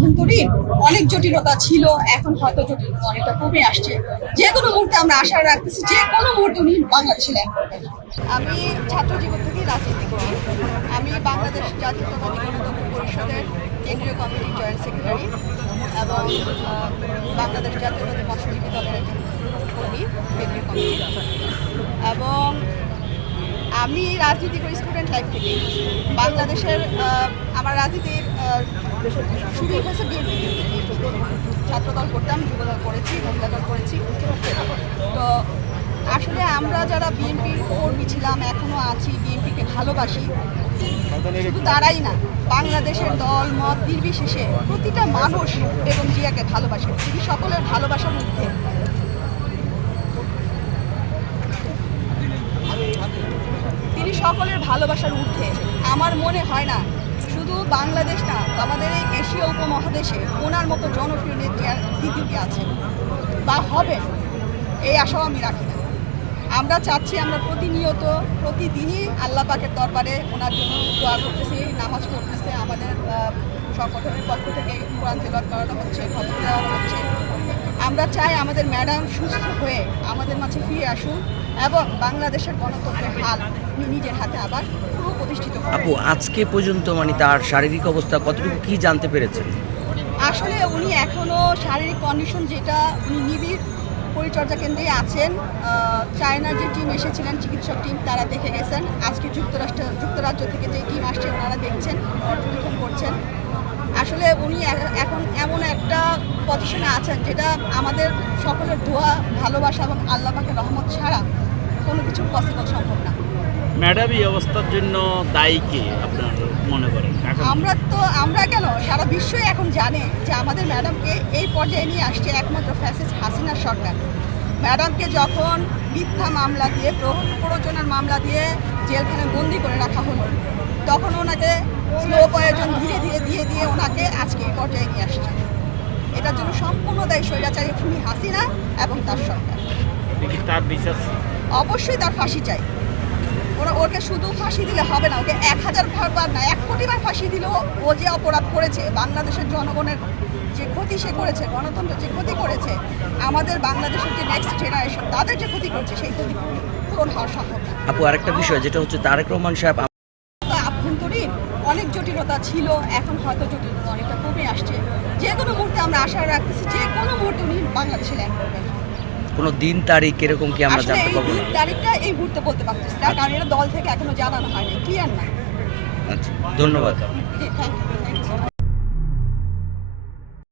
আভ্যন্তরীণ অনেক জটিলতা ছিল, এখন হয়তো জটিলতা অনেকটা কমে আসছে। যে কোনো মুহূর্তে আমরা আশা রাখতেছি যে কোনো মুহূর্তে উনি বাংলাদেশে ল্যান্ড করবেন। আমি ছাত্র জীবন থেকেই রাজনীতি করি। আমি বাংলাদেশ জাতীয়তাবাদী গণতন্ত্র পরিষদের কেন্দ্রীয় কমিটির জয়েন্ট সেক্রেটারি এবং বাংলাদেশ জাতীয়তাবাদী মৎস্যজীবী দলের একজন কর্মী কেন্দ্রীয় কমিটি। এবং আমি রাজনীতি করি স্টুডেন্ট লাইফ থেকে। বাংলাদেশের আমার রাজনীতির শুরু হয়েছে বিএনপি। ছাত্রদল করতাম, যুবদল করেছি, মহিলা দল করেছি। তো আসলে আমরা যারা বিএনপির কর্মী ছিলাম, এখনও আছি, বিএনপিকে ভালোবাসি, শুধু তারাই না, বাংলাদেশের দল মত নির্বিশেষে প্রতিটা মানুষ বেগম জিয়াকে ভালোবাসে। তিনি সকলের ভালোবাসার মধ্যে সকলের ভালোবাসার ঊর্ধ্বে। আমার মনে হয় না শুধু বাংলাদেশ না, আমাদের এই এশীয় উপমহাদেশে ওনার মতো জনপ্রিয় নেত্রী আর দ্বিতীয়টি আছে বা হবে, এই আশাও আমি রাখি না। আমরা চাচ্ছি, আমরা প্রতিনিয়ত প্রতিদিনই আল্লাহ পাকের দরবারে ওনার জন্য দোয়া করতেছি, নামাজ পড়তেছে, আমাদের সংগঠনের পক্ষ থেকে কোরআন তেলাওয়াত করানো হচ্ছে, খবর দেওয়া হচ্ছে। আমরা চাই আমাদের ম্যাডাম সুস্থ হয়ে আমাদের মাঝে ফিরে আসুন এবং বাংলাদেশের গণতন্ত্রের হাল নিজের হাতে আবার পুরো প্রতিষ্ঠিত করেন। আপু, আজকে পর্যন্ত তার শারীরিক অবস্থা কতটুকু কি জানতে পেরেছেন? আসলে উনি এখনো শারীরিক কন্ডিশন যেটা, উনি নিবিড় পরিচর্যা কেন্দ্রে আছেন। চায়নার যে টিম এসেছিলেন, চিকিৎসক টিম, তারা দেখে গেছেন। আজকে যুক্তরাজ্য থেকে যে টিম আসছে ওনারা দেখছেন, পর্যবেক্ষণ করছেন। আসলে উনি এখন এমন একটা পজিশনে আছেন যেটা আমাদের সকলের দোয়া, ভালোবাসা এবং আল্লাহ পাকের রহমত ছাড়া কোনো কিছু পসিবল সম্ভব না। ম্যাডাম এই অবস্থার জন্য দায়ী কে আপনার মনে করেন? আমরা কেন, সারা বিশ্বই এখন জানে যে আমাদের ম্যাডামকে এই পর্যায়ে নিয়ে আসছে একমাত্র ফ্যাসিস্ট হাসিনার সরকার। ম্যাডামকে যখন মিথ্যা মামলা দিয়ে, প্ররোচনার মামলা দিয়ে জেলখানে বন্দি করে রাখা হলো, তখন ওনাকে স্লো পয়জন ধীরে ধীরে দিয়ে ওনাকে আজকে এই পর্যায়ে নিয়ে আসছে। এটার জন্য সম্পূর্ণ দায়ী স্বৈরাচারী খুনি হাসিনা এবং তার সরকার। তার বিচার অবশ্যই তার ফাঁসি চাই। ওকে শুধু ফাঁসি দিলে হবে না, ওকে 1000 বার না 1 কোটি বার ফাঁসি দিলেও ও যে অপরাধ করেছে, বাংলাদেশের জনগণের যে ক্ষতি সে করেছে, গণতন্ত্রের যে ক্ষতি করেছে, আমাদের বাংলাদেশের যে নেক্সট জেনারেশন তাদের যে ক্ষতি করছে, সেই ক্ষতি পূরণ হওয়া সম্ভব না। আপু, আরেকটা বিষয় যেটা হচ্ছে তারেক রহমান সাহেব আভ্যন্তরীণ অনেক জটিলতা ছিল, এখন হয়তো জটিলতা অনেকটা কমে আসছে। যে কোনো মুহূর্তে আমরা আশা রাখতেছি যে কোনো মুহূর্তে উনি বাংলাদেশে ল্যান্ড করবেন। কোনো দিন তারিখ এরকম কি আমরা জানতে পারবো? দিন তারিখটা এই মুহূর্তে বলতে পারতেছি না, কারণ এটা দল থেকে এখনো জানানো হয়নি, ক্লিয়ার না। আচ্ছা, ধন্যবাদ। জি, থ্যাংক ইউ।